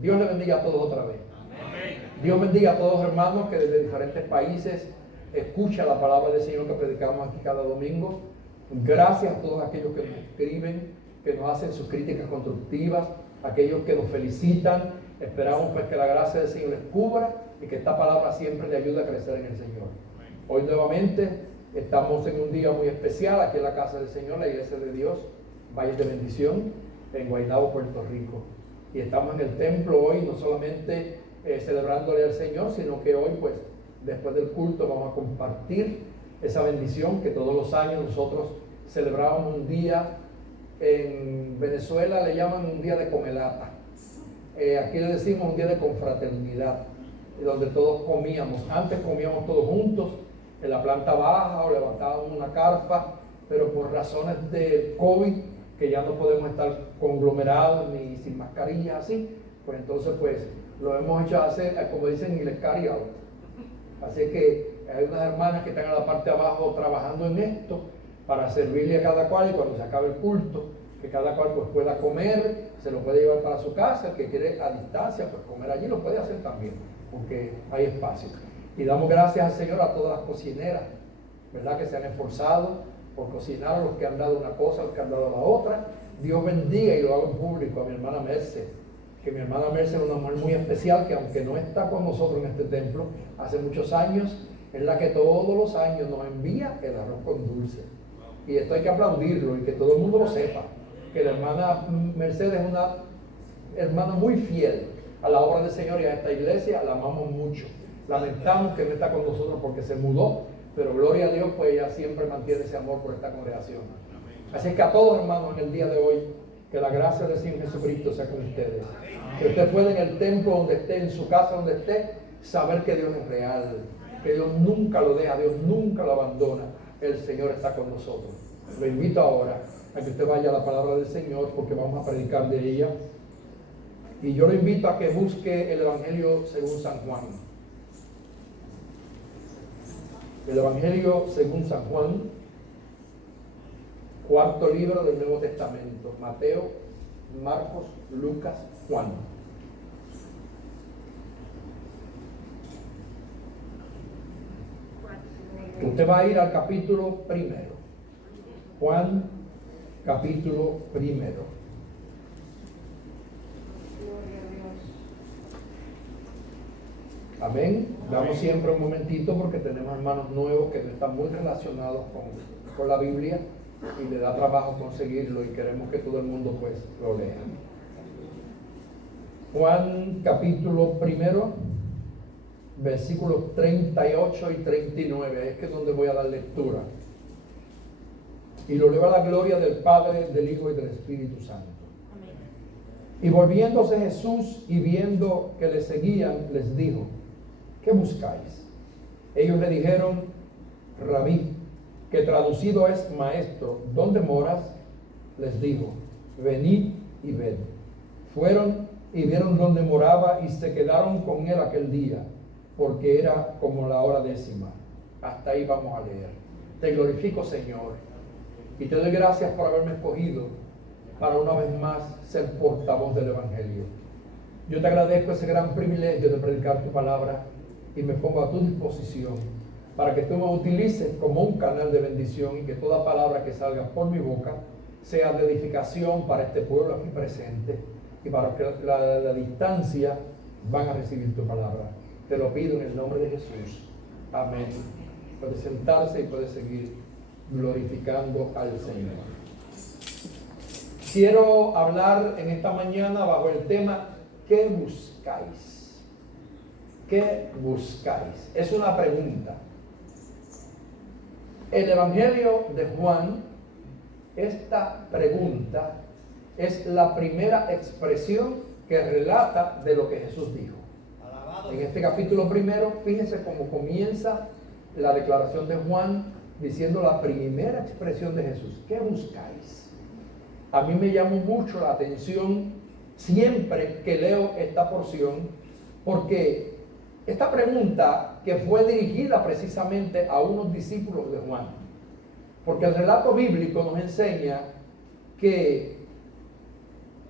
Dios le bendiga a todos otra vez. Amén. Dios bendiga a todos los hermanos que desde diferentes países escuchan la palabra del Señor que predicamos aquí cada domingo. Gracias a todos aquellos que nos escriben, que nos hacen sus críticas constructivas, aquellos que nos felicitan. Esperamos pues que la gracia del Señor les cubra y que esta palabra siempre le ayude a crecer en el Señor. Hoy nuevamente estamos en un día muy especial aquí en la casa del Señor, la Iglesia de Dios, Valle de Bendición, en Guaynabo, Puerto Rico. Y estamos en el templo hoy, no solamente celebrándole al Señor, sino que hoy pues después del culto vamos a compartir esa bendición que todos los años nosotros celebramos un día. En Venezuela le llaman un día de comelata, aquí le decimos un día de confraternidad, donde todos comíamos. Antes comíamos todos juntos en la planta baja o levantábamos una carpa, pero por razones de COVID, que ya no podemos estar conglomerados ni sin mascarillas así, pues entonces pues lo hemos hecho hacer, como dicen, en el carry out. Así que hay unas hermanas que están en la parte de abajo trabajando en esto para servirle a cada cual, y cuando se acabe el culto, que cada cual pues pueda comer, se lo puede llevar para su casa. El que quiere a distancia pues comer allí lo puede hacer también, porque hay espacio. Y damos gracias al Señor a todas las cocineras, ¿verdad?, que se han esforzado por cocinar, a los que han dado una cosa, a los que han dado la otra. Dios bendiga, y lo hago en público, a mi hermana Merce, que mi hermana Merce es una mujer muy especial, que aunque no está con nosotros en este templo hace muchos años, es la que todos los años nos envía el arroz con dulce. Y esto hay que aplaudirlo y que todo el mundo lo sepa, que la hermana Mercedes es una hermana muy fiel a la obra del Señor y a esta iglesia. La amamos mucho. Lamentamos que no está con nosotros porque se mudó, pero gloria a Dios, pues ella siempre mantiene ese amor por esta congregación. Así que a todos, hermanos, en el día de hoy, que la gracia del Señor Jesucristo sea con ustedes. Que usted pueda, en el templo donde esté, en su casa donde esté, saber que Dios es real, que Dios nunca lo deja, Dios nunca lo abandona. El Señor está con nosotros. Lo invito ahora a que usted vaya a la palabra del Señor, porque vamos a predicar de ella. Y yo lo invito a que busque el Evangelio según San Juan. El Evangelio según San Juan, cuarto libro del Nuevo Testamento: Mateo, Marcos, Lucas, Juan. Usted va a ir al capítulo primero. Juan, capítulo primero. Amén. Damos siempre un momentito porque tenemos hermanos nuevos que no están muy relacionados con la Biblia y le da trabajo conseguirlo, y queremos que todo el mundo pues lo lea. Juan capítulo primero, versículos 38 y 39, es que es donde voy a dar lectura. Y lo leo a la gloria del Padre, del Hijo y del Espíritu Santo. Amén. Y volviéndose Jesús y viendo que le seguían, les dijo: ¿qué buscáis? Ellos le dijeron: Rabí, que traducido es maestro, ¿dónde moras? Les dijo: venid y ved. Fueron y vieron dónde moraba y se quedaron con él aquel día, porque era como la hora 10. Hasta ahí vamos a leer. Te glorifico, Señor, y te doy gracias por haberme escogido para una vez más ser portavoz del Evangelio. Yo te agradezco ese gran privilegio de predicar tu palabra y me pongo a tu disposición para que tú me utilices como un canal de bendición, y que toda palabra que salga por mi boca sea de edificación para este pueblo aquí presente y para que la distancia van a recibir tu palabra. Te lo pido en el nombre de Jesús. Amén. Puede sentarse y puede seguir glorificando al Señor. Quiero hablar en esta mañana bajo el tema: ¿qué buscáis? ¿Qué buscáis? Es una pregunta. El Evangelio de Juan, esta pregunta es la primera expresión que relata de lo que Jesús dijo. En este capítulo primero, fíjense cómo comienza la declaración de Juan diciendo la primera expresión de Jesús: ¿qué buscáis? A mí me llamó mucho la atención siempre que leo esta porción, porque esta pregunta que fue dirigida precisamente a unos discípulos de Juan, porque el relato bíblico nos enseña que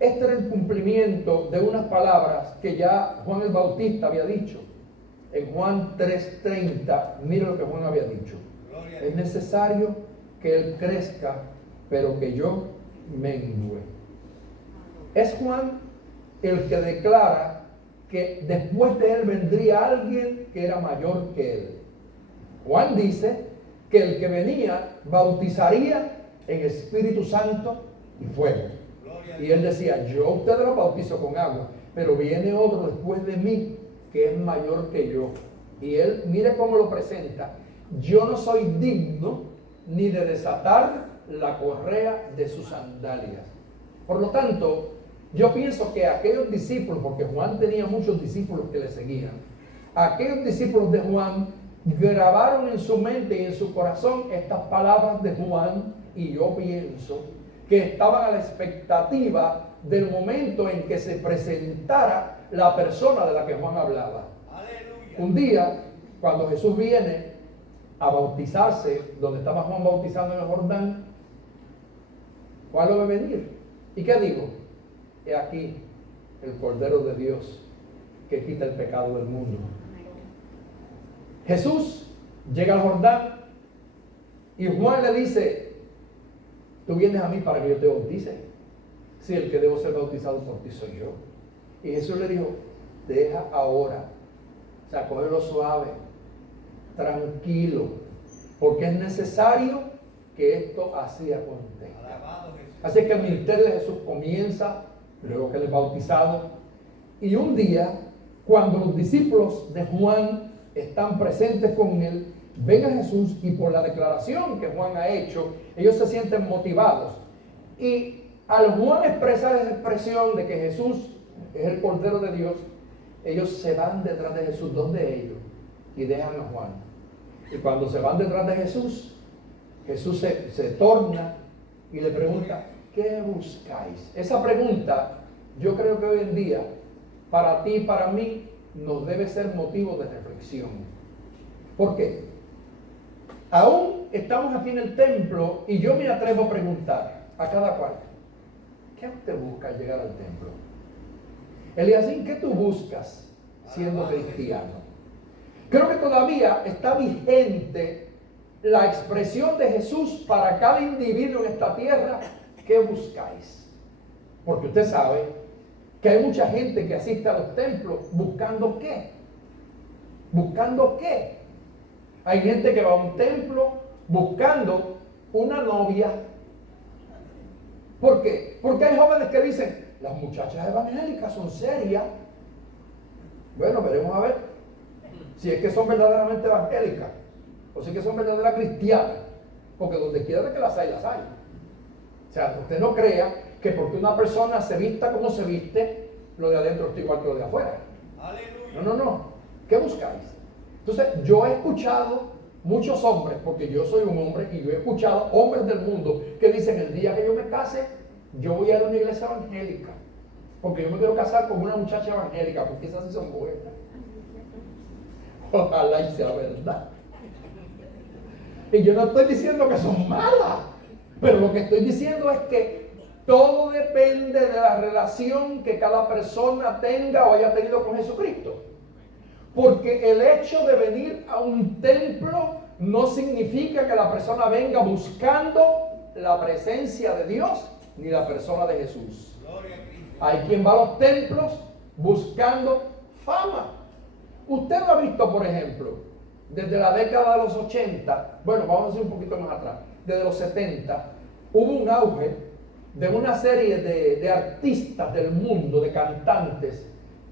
este era el cumplimiento de unas palabras que ya Juan el Bautista había dicho. En Juan 3:30, mire lo que Juan había dicho. Es necesario que Él crezca, pero que yo mengüe. Es Juan el que declara que después de Él vendría alguien que era mayor que Él. Juan dice que el que venía bautizaría en Espíritu Santo y fuego. Y Él decía, yo a ustedes los bautizo con agua, pero viene otro después de mí que es mayor que yo. Y Él, mire cómo lo presenta. Yo no soy digno ni de desatar la correa de sus sandalias. Por lo tanto, yo pienso que aquellos discípulos, porque Juan tenía muchos discípulos que le seguían, aquellos discípulos de Juan grabaron en su mente y en su corazón estas palabras de Juan, y yo pienso que estaban a la expectativa del momento en que se presentara la persona de la que Juan hablaba. ¡Aleluya! Un día, cuando Jesús viene a bautizarse, donde estaba Juan bautizando en el Jordán, Juan lo ve venir. ¿Y qué digo? He aquí el Cordero de Dios que quita el pecado del mundo. Jesús llega al Jordán y Juan le dice, tú vienes a mí para que yo te bautice. Si el que debo ser bautizado por ti soy yo. Y Jesús le dijo, deja ahora, o sea, cógelo suave, tranquilo, porque es necesario que esto así acontezca. Así que el ministerio de Jesús comienza, luego que él es bautizado, y un día, cuando los discípulos de Juan están presentes con él, ven a Jesús y por la declaración que Juan ha hecho, ellos se sienten motivados. Y al Juan expresar esa expresión de que Jesús es el Cordero de Dios, ellos se van detrás de Jesús, dos de ellos, y dejan a Juan. Y cuando se van detrás de Jesús, Jesús se torna y le pregunta, ¿qué buscáis? Esa pregunta, yo creo que hoy en día, para ti y para mí, nos debe ser motivo de reflexión. ¿Por qué? Aún estamos aquí en el templo y yo me atrevo a preguntar a cada cual, ¿qué usted busca al llegar al templo? Eliasín, ¿qué tú buscas siendo cristiano? Creo que todavía está vigente la expresión de Jesús para cada individuo en esta tierra. ¿Qué buscáis? Porque usted sabe que hay mucha gente que asiste a los templos buscando ¿qué? ¿Buscando qué? Hay gente que va a un templo buscando una novia. ¿Por qué? Porque hay jóvenes que dicen, las muchachas evangélicas son serias. Bueno, veremos a ver si es que son verdaderamente evangélicas o si es que son verdaderas cristianas. Porque donde quiera que las hay, las hay. O sea, usted no crea que porque una persona se vista como se viste, lo de adentro está igual que lo de afuera. Aleluya. No. ¿Qué buscáis? Entonces, yo he escuchado muchos hombres, porque yo soy un hombre, y yo he escuchado hombres del mundo que dicen, el día que yo me case, yo voy a ir a una iglesia evangélica, porque yo me quiero casar con una muchacha evangélica, porque esas sí son buenas. Ojalá y sea verdad. Y yo no estoy diciendo que son malas, pero lo que estoy diciendo es que todo depende de la relación que cada persona tenga o haya tenido con Jesucristo. Porque el hecho de venir a un templo no significa que la persona venga buscando la presencia de Dios ni la persona de Jesús. Hay quien va a los templos buscando fama. Usted lo ha visto, por ejemplo, desde la década de los 80, bueno, vamos a decir un poquito más atrás, desde los 70, hubo un auge de una serie de artistas del mundo, de cantantes,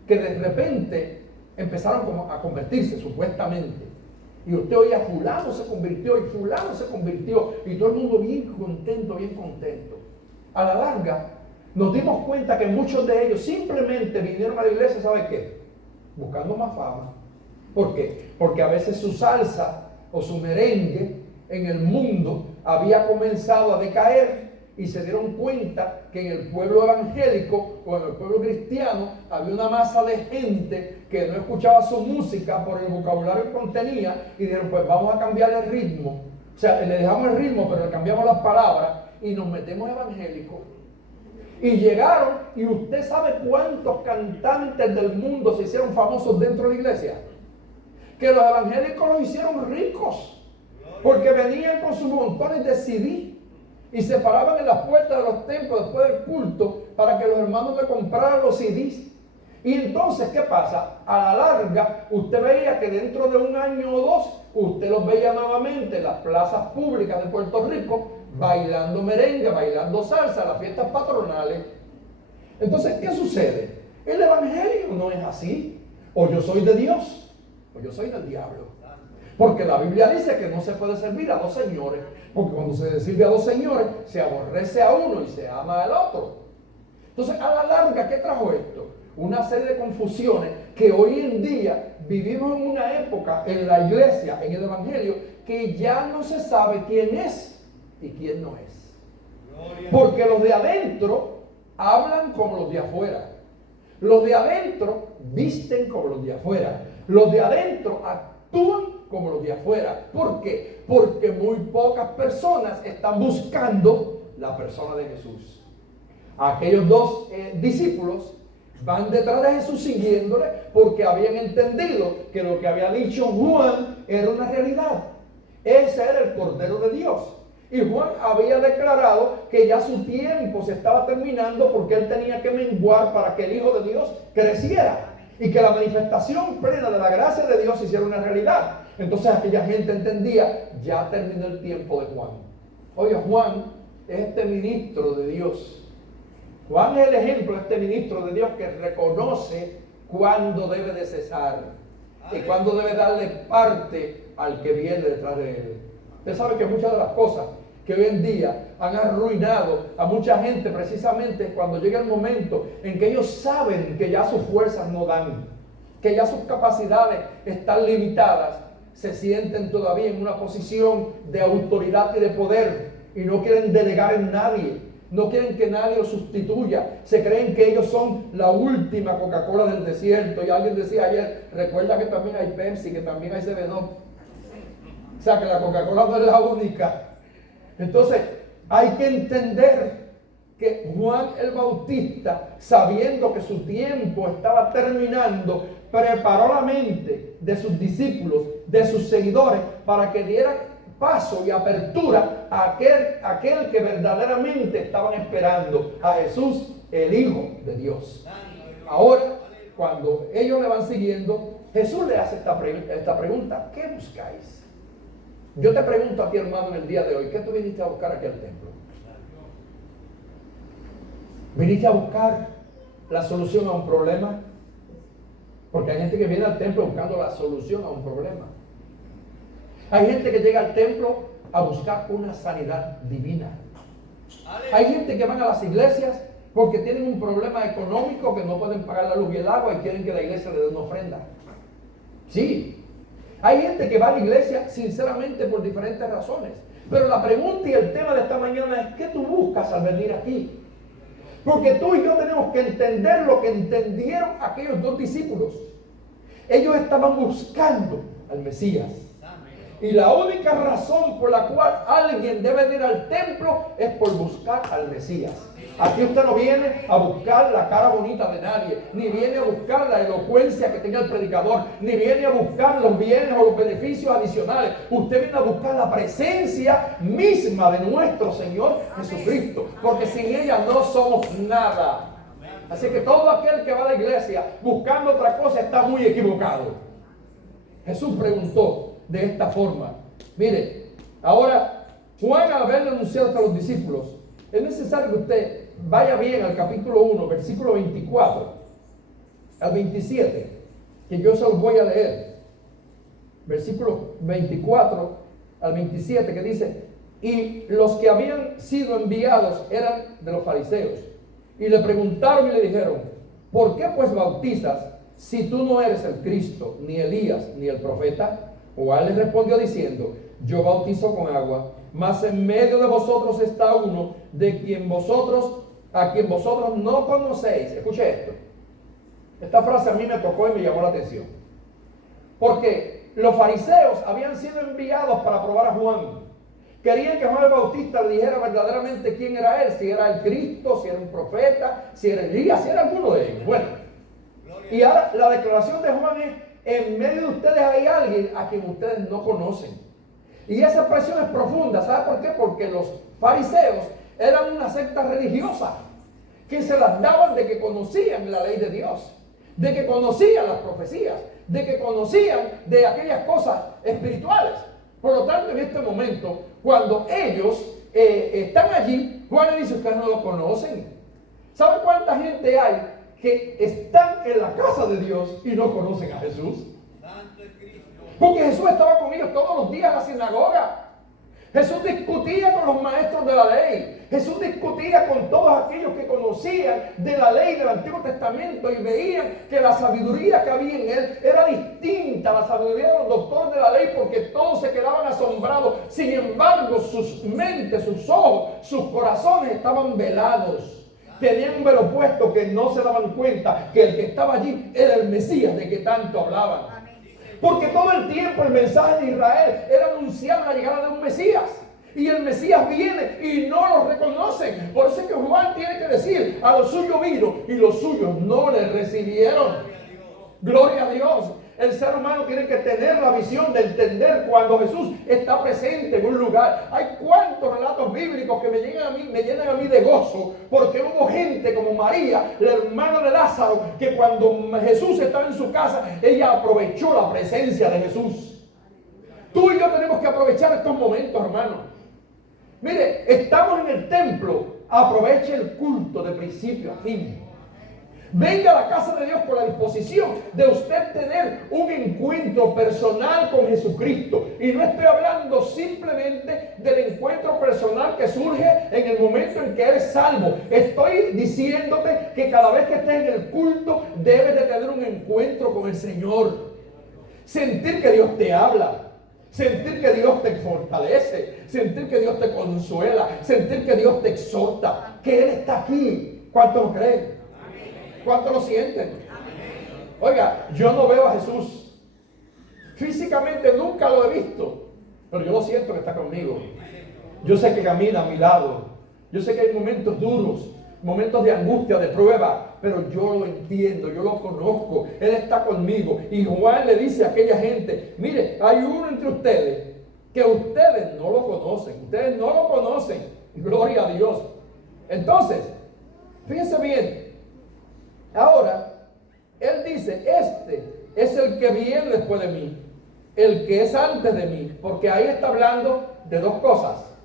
que de repente empezaron como a convertirse supuestamente. Y usted oía, fulano se convirtió y fulano se convirtió. Y todo el mundo bien contento, bien contento. A la larga, nos dimos cuenta que muchos de ellos simplemente vinieron a la iglesia, ¿sabe qué? Buscando más fama. ¿Por qué? Porque a veces su salsa o su merengue en el mundo había comenzado a decaer. Y se dieron cuenta que en el pueblo evangélico o en el pueblo cristiano había una masa de gente que no escuchaba su música por el vocabulario que contenía y dijeron, pues vamos a cambiar el ritmo. O sea, le dejamos el ritmo, pero le cambiamos las palabras y nos metemos evangélicos. Y llegaron, y usted sabe cuántos cantantes del mundo se hicieron famosos dentro de la iglesia. Que los evangélicos los hicieron ricos, porque venían con sus montones de CD y se paraban en las puertas de los templos después del culto para que los hermanos le compraran los CDs. Y entonces, ¿qué pasa? A la larga, usted veía que dentro de un año o dos, usted los veía nuevamente en las plazas públicas de Puerto Rico, bailando merengue, bailando salsa, las fiestas patronales. Entonces, ¿qué sucede? El evangelio no es así. O yo soy de Dios, o yo soy del diablo. Porque la Biblia dice que no se puede servir a dos señores. Porque cuando se sirve a dos señores, se aborrece a uno y se ama al otro. Entonces, a la larga, ¿qué trajo esto? Una serie de confusiones que hoy en día vivimos en una época en la iglesia, en el evangelio, que ya no se sabe quién es y quién no es. Porque los de adentro hablan como los de afuera. Los de adentro visten como los de afuera. Los de adentro actúan como los de afuera. ¿Por qué? Porque muy pocas personas están buscando la persona de Jesús. Aquellos dos discípulos van detrás de Jesús siguiéndole porque habían entendido que lo que había dicho Juan era una realidad. Ese era el Cordero de Dios. Y Juan había declarado que ya su tiempo se estaba terminando porque él tenía que menguar para que el Hijo de Dios creciera y que la manifestación plena de la gracia de Dios se hiciera una realidad. Entonces aquella gente entendía, ya terminó el tiempo de Juan. Oye, Juan es este ministro de Dios. Juan es el ejemplo de este ministro de Dios que reconoce cuándo debe de cesar y cuándo debe darle parte al que viene detrás de él. Usted sabe que muchas de las cosas que hoy en día han arruinado a mucha gente precisamente cuando llega el momento en que ellos saben que ya sus fuerzas no dan, que ya sus capacidades están limitadas, se sienten todavía en una posición de autoridad y de poder y no quieren delegar en nadie. No quieren que nadie los sustituya. Se creen que ellos son la última Coca-Cola del desierto. Y alguien decía ayer, recuerda que también hay Pepsi, que también hay CB2. O sea, que la Coca-Cola no es la única. Entonces, hay que entender que Juan el Bautista, sabiendo que su tiempo estaba terminando, preparó la mente de sus discípulos, de sus seguidores, para que dieran paso y apertura a aquel que verdaderamente estaban esperando, a Jesús, el Hijo de Dios. Ahora, cuando ellos le van siguiendo, Jesús le hace esta pregunta: ¿qué buscáis? Yo te pregunto a ti, hermano, en el día de hoy, ¿qué tú viniste a buscar aquí al templo? ¿Viniste a buscar la solución a un problema? Porque hay gente que viene al templo buscando la solución a un problema. Hay gente que llega al templo a buscar una sanidad divina. Hay gente que van a las iglesias porque tienen un problema económico, que no pueden pagar la luz y el agua y quieren que la iglesia le dé una ofrenda. Sí. Hay gente que va a la iglesia sinceramente por diferentes razones. Pero la pregunta y el tema de esta mañana es: ¿qué tú buscas al venir aquí? Porque tú y yo tenemos que entender lo que entendieron aquellos dos discípulos. Ellos estaban buscando al Mesías. Y la única razón por la cual alguien debe ir al templo es por buscar al Mesías. Aquí usted no viene a buscar la cara bonita de nadie, ni viene a buscar la elocuencia que tenga el predicador, ni viene a buscar los bienes o los beneficios adicionales. Usted viene a buscar la presencia misma de nuestro Señor Jesucristo, porque sin ella no somos nada. Así que todo aquel que va a la iglesia buscando otra cosa está muy equivocado. Jesús preguntó de esta forma. Mire, ahora Juan, al haberle anunciado a los discípulos, es necesario que usted vaya bien al capítulo 1, versículo 24 al 27, que yo se los voy a leer. Versículo 24 al 27, que dice: y los que habían sido enviados eran de los fariseos, y le preguntaron y le dijeron: ¿por qué pues bautizas si tú no eres el Cristo, ni Elías, ni el profeta? Juan les respondió diciendo: yo bautizo con agua, mas en medio de vosotros está uno a quien vosotros no conocéis. Escuche esto. Esta frase a mí me tocó y me llamó la atención. Porque los fariseos habían sido enviados para probar a Juan. Querían que Juan el Bautista le dijera verdaderamente quién era él, si era el Cristo, si era un profeta, si era Elías, si era alguno de ellos. Bueno, y ahora la declaración de Juan es: en medio de ustedes hay alguien a quien ustedes no conocen. Y esa expresión es profunda. ¿Sabe por qué? Porque los fariseos eran una secta religiosa que se las daban de que conocían la ley de Dios, de que conocían las profecías, de que conocían de aquellas cosas espirituales. Por lo tanto, en este momento, cuando ellos están allí, Juan le dice: ustedes no lo conocen. ¿Saben cuánta gente hay que están en la casa de Dios y no conocen a Jesús? Porque Jesús estaba con ellos todos los días en la sinagoga. Jesús discutía con los maestros de la ley. Jesús discutía con todos aquellos que conocían de la ley del Antiguo Testamento y veían que la sabiduría que había en él era distinta a la sabiduría de los doctores de la ley, porque todos se quedaban asombrados. Sin embargo, sus mentes, sus ojos, sus corazones estaban velados. Tenían un velo puesto que no se daban cuenta que el que estaba allí era el Mesías de que tanto hablaban. Porque todo el tiempo el mensaje de Israel era anunciar la llegada de un Mesías. Y el Mesías viene y no lo reconocen. Por eso es que Juan tiene que decir: a los suyos vino y los suyos no le recibieron. Gloria a Dios. El ser humano tiene que tener la visión de entender cuando Jesús está presente en un lugar. Hay cuantos relatos bíblicos que me llenan a mí de gozo, porque hubo gente como María, la hermana de Lázaro, que cuando Jesús estaba en su casa, ella aprovechó la presencia de Jesús. Tú y yo tenemos que aprovechar estos momentos, hermano. Mire, estamos en el templo, aproveche el culto de principio a fin. Venga a la casa de Dios con la disposición de usted tener un encuentro personal con Jesucristo. Y no estoy hablando simplemente del encuentro personal que surge en el momento en que eres salvo. Estoy diciéndote que cada vez que estés en el culto debes de tener un encuentro con el Señor. Sentir que Dios te habla. Sentir que Dios te fortalece. Sentir que Dios te consuela. Sentir que Dios te exhorta. Que Él está aquí. ¿Cuánto lo creen? ¿Cuánto lo sienten? Oiga, yo no veo a Jesús. Físicamente nunca lo he visto. Pero yo lo siento que está conmigo. Yo sé que camina a mi lado. Yo sé que hay momentos duros, momentos de angustia, de prueba. Pero yo lo entiendo, yo lo conozco. Él está conmigo. Y Juan le dice a aquella gente: mire, hay uno entre ustedes que ustedes no lo conocen. Ustedes no lo conocen. Gloria a Dios. Entonces, fíjense bien. Ahora, él dice: este es el que viene después de mí, el que es antes de mí, porque ahí está hablando de dos cosas.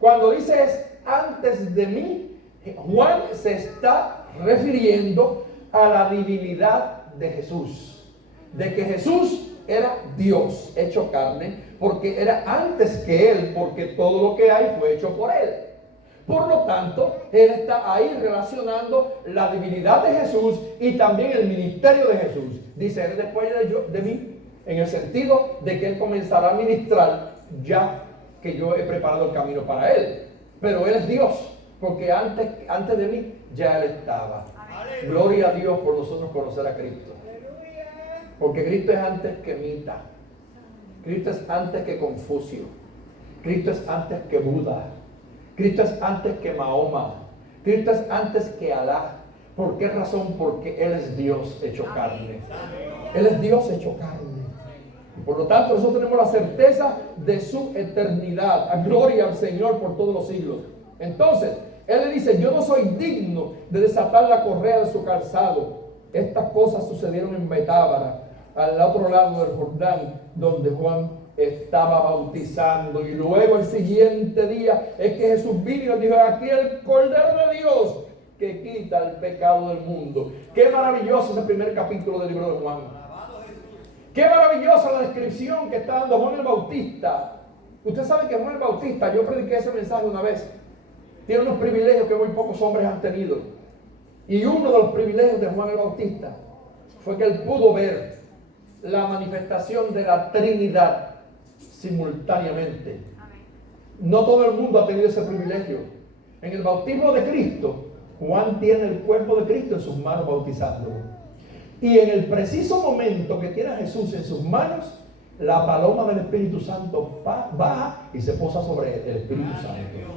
Cuando dice es antes de mí, Juan se está refiriendo a la divinidad de Jesús, de que Jesús era Dios hecho carne, porque era antes que él, porque todo lo que hay fue hecho por él. Por lo tanto, él está ahí relacionando la divinidad de Jesús y también el ministerio de Jesús. Dice: él después de mí, en el sentido de que él comenzará a ministrar ya que yo he preparado el camino para él. Pero él es Dios, porque antes de mí ya él estaba. Aleluya. Gloria a Dios por nosotros conocer a Cristo. Porque Cristo es antes que Mita. Cristo es antes que Confucio. Cristo es antes que Buda. Cristo es antes que Mahoma. Cristo es antes que Alá. ¿Por qué razón? Porque Él es Dios hecho carne. Él es Dios hecho carne. Y por lo tanto, nosotros tenemos la certeza de su eternidad. A gloria al Señor por todos los siglos. Entonces, Él le dice: yo no soy digno de desatar la correa de su calzado. Estas cosas sucedieron en Betábara, al otro lado del Jordán, donde Juan estaba bautizando. Y luego el siguiente día es que Jesús vino y dijo: aquí el Cordero de Dios que quita el pecado del mundo. Qué maravilloso ese primer capítulo del libro de Juan. Qué maravillosa la descripción que está dando Juan el Bautista. Usted sabe que Juan el Bautista, yo prediqué ese mensaje una vez, tiene unos privilegios que muy pocos hombres han tenido. Y uno de los privilegios de Juan el Bautista fue que él pudo ver la manifestación de la Trinidad simultáneamente. No todo el mundo ha tenido ese privilegio. En el bautismo de Cristo, Juan tiene el cuerpo de Cristo en sus manos bautizándolo. Y en el preciso momento que tiene a Jesús en sus manos, la paloma del Espíritu Santo baja y se posa sobre el Espíritu Santo.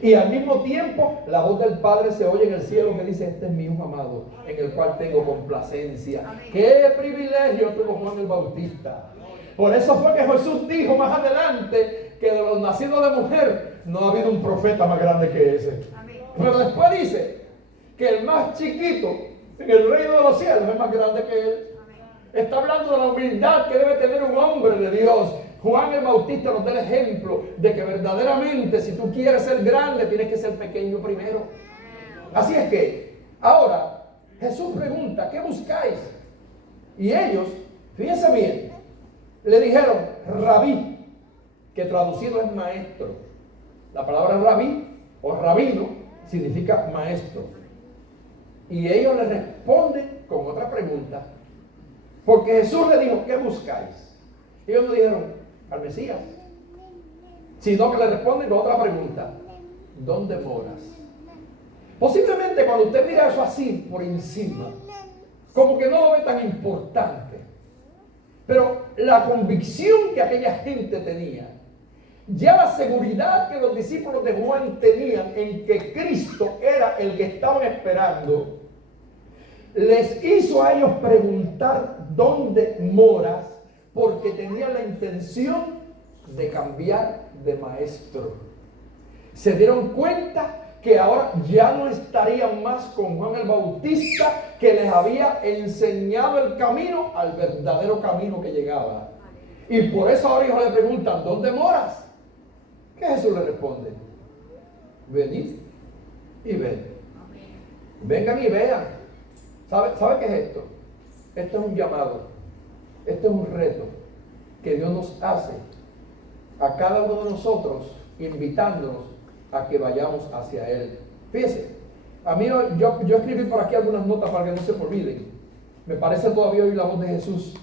Y al mismo tiempo la voz del Padre se oye en el cielo que dice: este es mi Hijo amado, en el cual tengo complacencia. ¡Qué privilegio tuvo Juan el Bautista! Por eso fue que Jesús dijo más adelante que de los nacidos de mujer no ha habido un profeta más grande que ese. Pero después dice que el más chiquito en el reino de los cielos es más grande que él. Está hablando de la humildad que debe tener un hombre de Dios. Juan el Bautista nos da el ejemplo de que verdaderamente, si tú quieres ser grande, tienes que ser pequeño primero. Así es que, ahora, Jesús pregunta: ¿qué buscáis? Y ellos, fíjense bien, le dijeron rabí, que traducido es maestro. La palabra rabí o rabino significa maestro. Y ellos le responden con otra pregunta, porque Jesús le dijo: ¿qué buscáis? Ellos no dijeron al Mesías, sino que le responden con otra pregunta: ¿dónde moras? Posiblemente cuando usted mira eso así por encima, como que no lo ve tan importante, pero la convicción que aquella gente tenía, ya la seguridad que los discípulos de Juan tenían en que Cristo era el que estaban esperando, les hizo a ellos preguntar: ¿dónde moras? Porque tenían la intención de cambiar de maestro. Se dieron cuenta que ahora ya no estarían más con Juan el Bautista, que les había enseñado el camino al verdadero camino que llegaba. Y por eso ahora ellos le preguntan: ¿dónde moras? ¿Qué Jesús le responde? Venid y ven. Vengan y vean. ¿Sabe qué es esto? Esto es un llamado. Esto es un reto que Dios nos hace a cada uno de nosotros, invitándonos a que vayamos hacia Él. Fíjense, a mí yo escribí por aquí algunas notas para que no se me olviden. Me parece todavía oír la voz de Jesús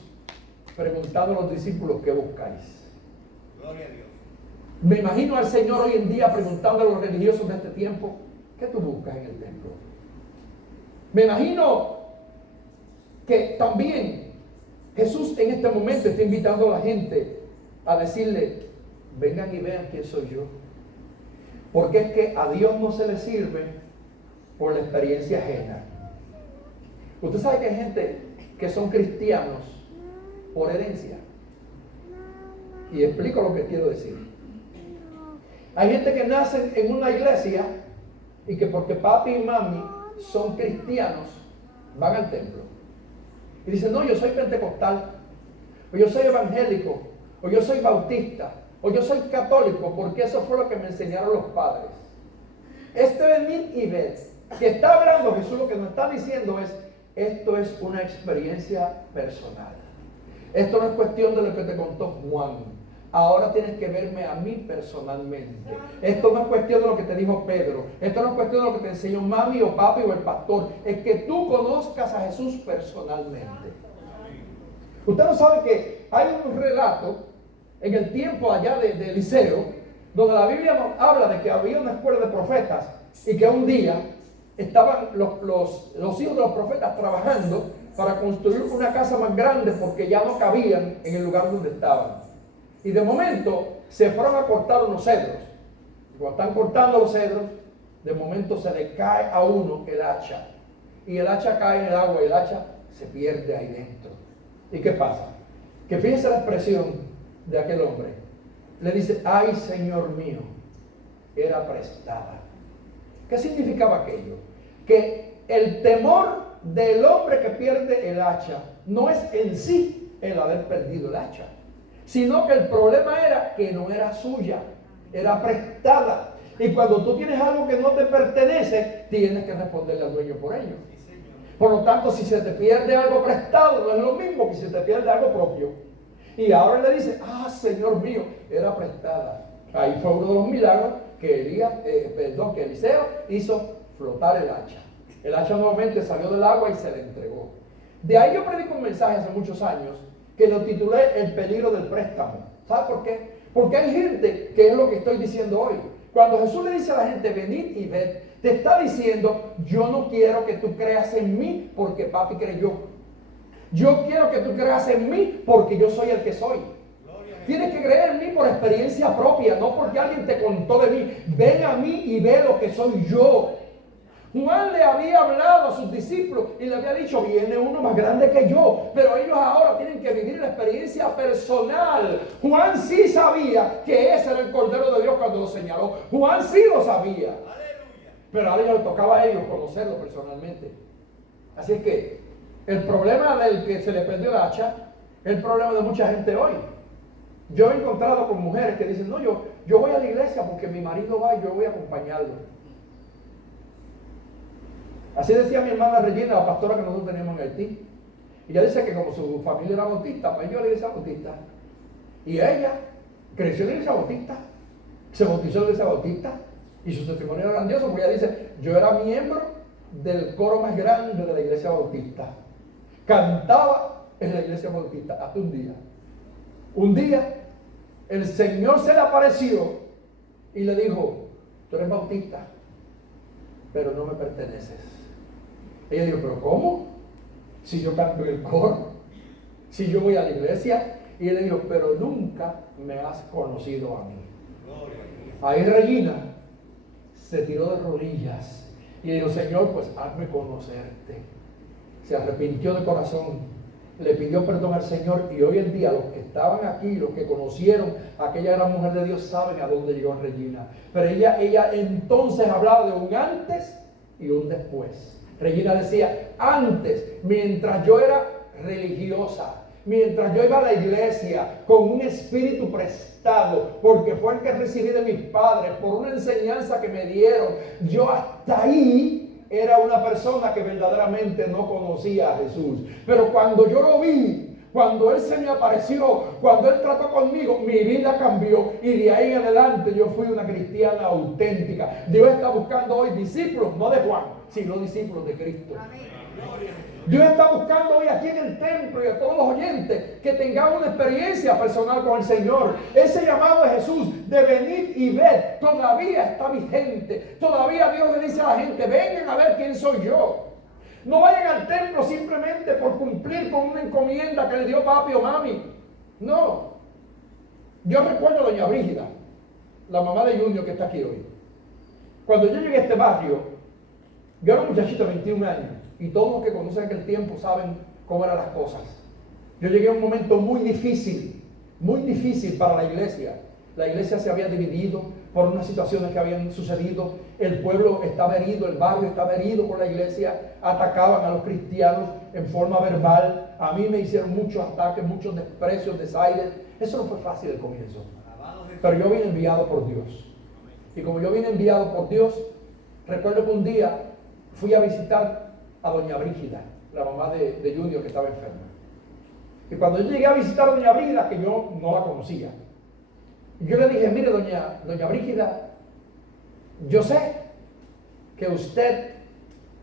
preguntando a los discípulos: ¿qué buscáis? Gloria a Dios. Me imagino al Señor hoy en día preguntando a los religiosos de este tiempo: ¿qué tú buscas en el templo? Me imagino que también Jesús en este momento está invitando a la gente a decirle: vengan y vean quién soy yo. Porque es que a Dios no se le sirve por la experiencia ajena. Usted sabe que hay gente que son cristianos por herencia. Y explico lo que quiero decir. Hay gente que nace en una iglesia y que porque papi y mami son cristianos, van al templo. Y dicen: no, yo soy pentecostal, o yo soy evangélico, o yo soy bautista, o yo soy católico, porque eso fue lo que me enseñaron los padres. Este venir y ver, que está hablando Jesús, lo que nos está diciendo es: esto es una experiencia personal. Esto no es cuestión de lo que te contó Juan. Ahora tienes que verme a mí personalmente. Esto no es cuestión de lo que te dijo Pedro. Esto no es cuestión de lo que te enseñó mami o papi o el pastor. Es que tú conozcas a Jesús personalmente. Usted no sabe que hay un relato en el tiempo allá de Eliseo, donde la Biblia nos habla de que había una escuela de profetas y que un día estaban los hijos de los profetas trabajando para construir una casa más grande porque ya no cabían en el lugar donde estaban. Y de momento se fueron a cortar unos cedros. Cuando están cortando los cedros, de momento se le cae a uno el hacha. Y el hacha cae en el agua y el hacha se pierde ahí dentro. ¿Y qué pasa? Que fíjense la expresión de aquel hombre. Le dice: ay, Señor mío, era prestada. ¿Qué significaba aquello? Que el temor del hombre que pierde el hacha no es en sí el haber perdido el hacha, sino que el problema era que no era suya, era prestada. Y cuando tú tienes algo que no te pertenece, tienes que responderle al dueño por ello. Por lo tanto, si se te pierde algo prestado, no es lo mismo que si se te pierde algo propio. Y ahora le dice: ah, Señor mío, era prestada. Ahí fue uno de los milagros que Eliseo hizo flotar el hacha. El hacha nuevamente salió del agua y se le entregó. De ahí yo predico un mensaje hace muchos años que lo titulé El peligro del préstamo. ¿Sabe por qué? Porque hay gente que es lo que estoy diciendo hoy. Cuando Jesús le dice a la gente: venid y ved, te está diciendo: yo no quiero que tú creas en mí porque papi creyó. Yo quiero que tú creas en mí porque yo soy el que soy. Tienes que creer en mí por experiencia propia, no porque alguien te contó de mí. Ven a mí y ve lo que soy yo. Juan le había hablado a sus discípulos y le había dicho, viene uno más grande que yo, pero ellos ahora tienen que vivir la experiencia personal. Juan sí sabía que ese era el Cordero de Dios cuando lo señaló. Juan sí lo sabía. Pero a ellos les tocaba a ellos conocerlo personalmente. Así es que el problema del que se le perdió el hacha es el problema de mucha gente hoy. Yo he encontrado con mujeres que dicen, no, yo voy a la iglesia porque mi marido va y yo voy a acompañarlo. Así decía mi hermana Regina, la pastora que nosotros teníamos en Haití. Ella dice que como su familia era bautista, pues yo le iglesia bautista. Y ella creció en la iglesia bautista, se bautizó en la iglesia bautista, y su testimonio era grandioso, porque ella dice, yo era miembro del coro más grande de la iglesia bautista. Cantaba en la iglesia bautista hasta un día. Un día, el Señor se le apareció y le dijo, tú eres bautista, pero no me perteneces. Ella dijo, ¿pero cómo? Si yo canto en el coro, si yo voy a la iglesia. Y él le dijo, pero nunca me has conocido a mí. Ahí Regina se tiró de rodillas y dijo, Señor, pues hazme conocerte. Se arrepintió de corazón, le pidió perdón al Señor, y hoy en día los que estaban aquí, los que conocieron a aquella gran mujer de Dios, saben a dónde llegó Regina. Pero ella entonces hablaba de un antes y un después. Regina decía, antes, mientras yo era religiosa, mientras yo iba a la iglesia con un espíritu prestado, porque fue el que recibí de mis padres, por una enseñanza que me dieron, yo hasta ahí era una persona que verdaderamente no conocía a Jesús. Pero cuando yo lo vi, cuando Él se me apareció, cuando Él trató conmigo, mi vida cambió, y de ahí en adelante yo fui una cristiana auténtica. Dios está buscando hoy discípulos, no de Juan, sino discípulos de Cristo. Dios está buscando hoy aquí en el templo y a todos los oyentes que tengamos una experiencia personal con el Señor. Ese llamado de Jesús de venir y ver todavía está vigente. Todavía Dios le dice a la gente, vengan a ver quién soy yo. No vayan al templo simplemente por cumplir con una encomienda que le dio papi o mami. No. Yo recuerdo a doña Brígida, la mamá de Junior que está aquí hoy. Cuando yo llegué a este barrio, yo era un muchachito de 21 años. Y todos los que conocen aquel tiempo saben cómo eran las cosas. Yo llegué a un momento muy difícil para la iglesia. La iglesia se había dividido por unas situaciones que habían sucedido. El pueblo estaba herido, el barrio estaba herido por la iglesia. Atacaban a los cristianos en forma verbal. A mí me hicieron muchos ataques, muchos desprecios, desaires. Eso no fue fácil al comienzo. Pero yo vine enviado por Dios. Y como yo vine enviado por Dios, recuerdo que un día fui a visitar a doña Brígida, la mamá de Junior, que estaba enferma. Y cuando yo llegué a visitar a doña Brígida, que yo no la conocía, yo le dije, mire doña Brígida, yo sé que usted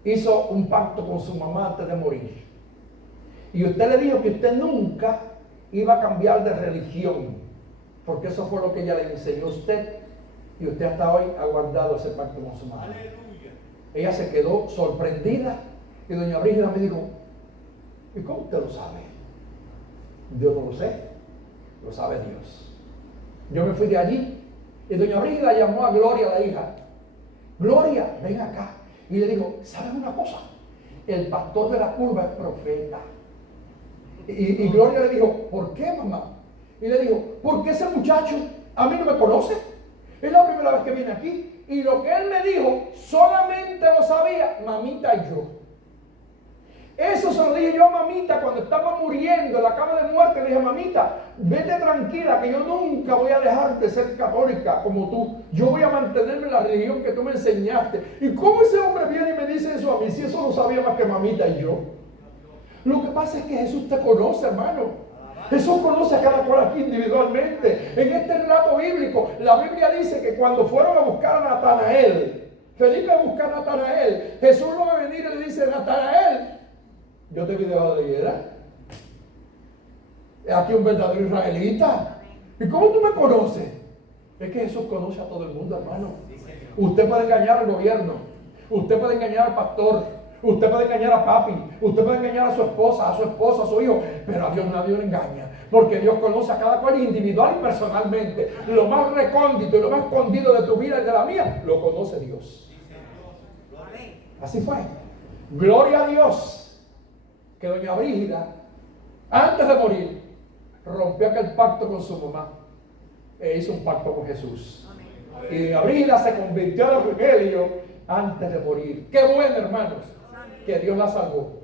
hizo un pacto con su mamá antes de morir. Y usted le dijo que usted nunca iba a cambiar de religión, porque eso fue lo que ella le enseñó a usted, y usted hasta hoy ha guardado ese pacto con su mamá. Aleluya. Ella se quedó sorprendida. Y doña Brígida me dijo, ¿y cómo usted lo sabe? Yo no lo sé, lo sabe Dios. Yo me fui de allí y doña Brígida llamó a Gloria, la hija. Gloria, ven acá. Y le dijo, ¿sabes una cosa? El pastor de la curva es profeta. Y Gloria le dijo, ¿por qué, mamá? Y le dijo, porque ese muchacho a mí no me conoce. Es la primera vez que viene aquí. Y lo que él me dijo, solamente lo sabía mamita y yo. Eso se lo dije yo a mamita cuando estaba muriendo en la cama de muerte. Le dije, mamita, vete tranquila, que yo nunca voy a dejar de ser católica como tú. Yo voy a mantenerme en la religión que tú me enseñaste. ¿Y cómo ese hombre viene y me dice eso a mí? Si eso lo sabía más que mamita y yo. Lo que pasa es que Jesús te conoce, hermano. Jesús conoce a cada cual aquí individualmente. En este relato bíblico, la Biblia dice que cuando fueron a buscar a Natanael, Felipe busca a Natanael, Jesús lo va a venir y le dice, Natanael, yo te vi debajo de la higuera. Es aquí un verdadero israelita. ¿Y cómo tú me conoces? Es que Jesús conoce a todo el mundo, hermano. Usted puede engañar al gobierno, usted puede engañar al pastor, Usted puede engañar a papi, usted puede engañar a su esposa, a su esposo, a su hijo, pero a Dios nadie le engaña, porque Dios conoce a cada cual individual y personalmente. Lo más recóndito y lo más escondido de tu vida y de la mía, lo conoce Dios. Así fue. Gloria a Dios que doña Brígida, antes de morir, rompió aquel pacto con su mamá e hizo un pacto con Jesús. Y doña Brígida se convirtió al evangelio antes de morir. Qué bueno, hermanos, que Dios la salvó.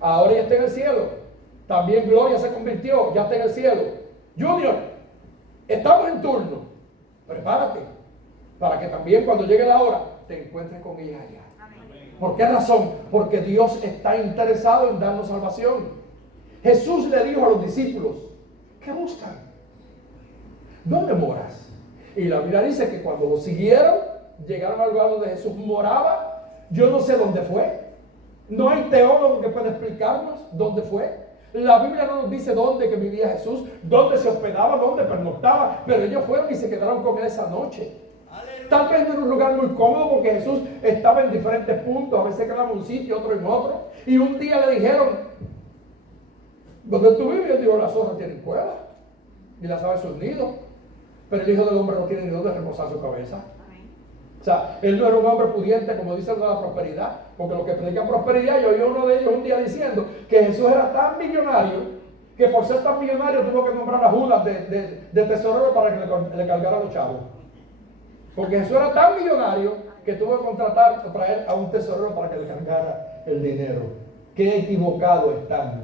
Ahora ya está en el cielo. También Gloria se convirtió, ya está en el cielo. Junior, estamos en turno. Prepárate para que también cuando llegue la hora te encuentres con ella allá. ¿Por qué razón? Porque Dios está interesado en darnos salvación. Jesús le dijo a los discípulos: ¿qué buscan? ¿Dónde moras? Y la Biblia dice que cuando lo siguieron, llegaron al lugar donde Jesús moraba. Yo no sé dónde fue. No hay teólogo que pueda explicarnos dónde fue. La Biblia no nos dice dónde que vivía Jesús, dónde se hospedaba, dónde pernoctaba, pero ellos fueron y se quedaron con él esa noche. Tal vez no era un lugar muy cómodo porque Jesús estaba en diferentes puntos, a veces quedaba en un sitio, otro en otro. Y un día le dijeron: ¿dónde tú vives? Y él dijo: las zorras tienen cuevas y las aves sus nidos, pero el Hijo del Hombre no tiene ni dónde reposar su cabeza. O sea, él no era un hombre pudiente, como dice de la prosperidad, porque los que predican prosperidad, yo oí uno de ellos un día diciendo que Jesús era tan millonario que por ser tan millonario tuvo que comprar a Judas de tesorero para que le cargara los chavos. Porque Jesús era tan millonario que tuvo que contratar o traer a un tesorero para que le cargara el dinero. Qué equivocado están.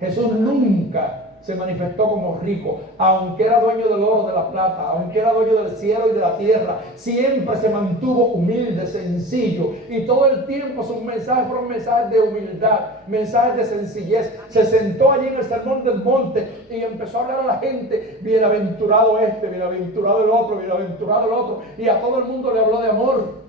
Jesús nunca se manifestó como rico, aunque era dueño del oro, de la plata, aunque era dueño del cielo y de la tierra. Siempre se mantuvo humilde, sencillo, y todo el tiempo sus mensajes fueron mensajes de humildad, mensajes de sencillez. Se sentó allí en el sermón del monte y empezó a hablar a la gente: bienaventurado este, bienaventurado el otro, bienaventurado el otro, y a todo el mundo le habló de amor,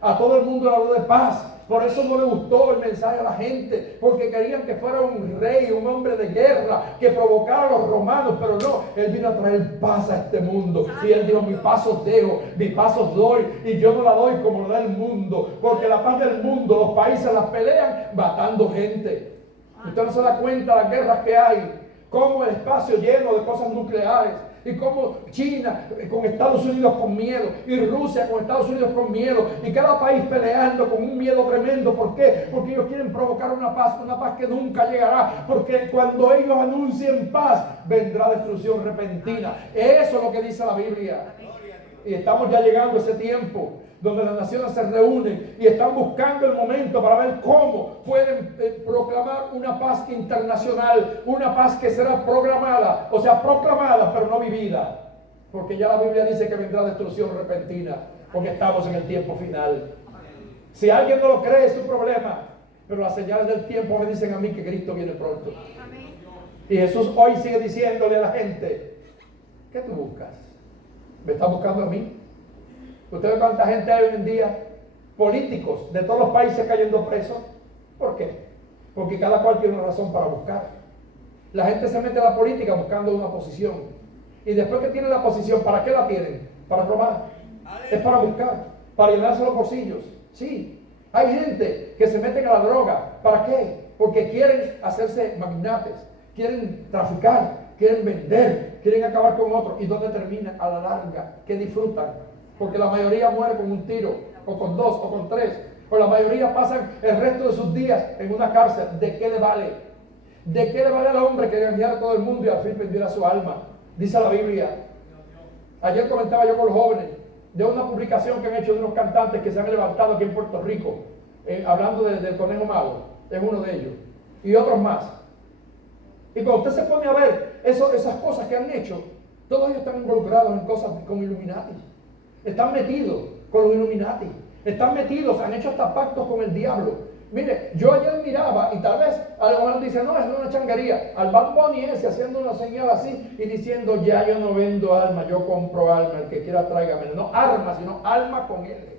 a todo el mundo le habló de paz. Por eso no le gustó el mensaje a la gente, porque querían que fuera un rey, un hombre de guerra, que provocara a los romanos, pero no, él vino a traer paz a este mundo. Y él dijo: mi paz os dejo, mi paz os doy, y yo no la doy como la da el mundo, porque la paz del mundo, los países las pelean matando gente. Usted no se da cuenta de las guerras que hay, cómo el espacio lleno de cosas nucleares, y como China con Estados Unidos con miedo, y Rusia con Estados Unidos con miedo, y cada país peleando con un miedo tremendo. ¿Por qué? Porque ellos quieren provocar una paz que nunca llegará, porque cuando ellos anuncien paz, vendrá destrucción repentina. Eso es lo que dice la Biblia. Y estamos ya llegando a ese tiempo donde las naciones se reúnen y están buscando el momento para ver cómo pueden proclamar una paz internacional, una paz que será programada, o sea, proclamada pero no vivida, porque ya la Biblia dice que vendrá destrucción repentina, porque estamos en el tiempo final. Si alguien no lo cree, es su problema, pero las señales del tiempo me dicen a mí que Cristo viene pronto. Y Jesús hoy sigue diciéndole a la gente: ¿qué tú buscas? ¿Me estás buscando a mí? ¿Usted ve cuánta gente hay hoy en día? Políticos de todos los países cayendo presos. ¿Por qué? Porque cada cual tiene una razón para buscar. La gente se mete a la política buscando una posición. Y después que tiene la posición, ¿para qué la tienen? Para robar. Es para buscar, para llenarse los bolsillos. Sí, hay gente que se mete a la droga. ¿Para qué? Porque quieren hacerse magnates, quieren traficar, quieren vender, quieren acabar con otros. ¿Y dónde termina? A la larga, ¿qué disfrutan? Porque la mayoría muere con un tiro, o con dos, o con tres. O la mayoría pasan el resto de sus días en una cárcel. ¿De qué le vale? ¿De qué le vale al hombre que engañara a todo el mundo y al fin perdiera su alma? Dice la Biblia. Ayer comentaba yo con los jóvenes de una publicación que han hecho de unos cantantes que se han levantado aquí en Puerto Rico, hablando del conejo malo, es uno de ellos, y otros más. Y cuando usted se pone a ver esas cosas que han hecho, todos ellos están involucrados en cosas con Illuminati. Están metidos con los Illuminati. Están metidos, han hecho hasta pactos con el diablo. Mire, yo ayer miraba y tal vez a lo mejor dice: no, es una changuería. Al Bad Bunny ese haciendo una señal así y diciendo: ya yo no vendo alma, yo compro alma, el que quiera tráigame. No arma, sino alma con L.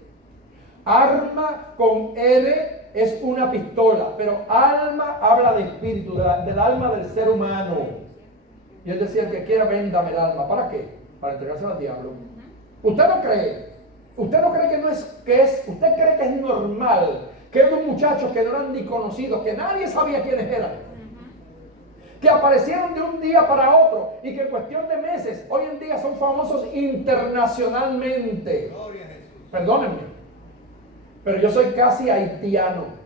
Arma con L es una pistola, pero alma habla de espíritu, del alma del ser humano. Y él decía: el que quiera véndame el alma. ¿Para qué? Para entregársela al diablo. ¿Usted no cree? ¿Usted no cree usted cree que es normal que eran unos muchachos que no eran ni conocidos, que nadie sabía quiénes eran, que aparecieron de un día para otro y que en cuestión de meses, hoy en día son famosos internacionalmente. Perdónenme, pero yo soy casi haitiano.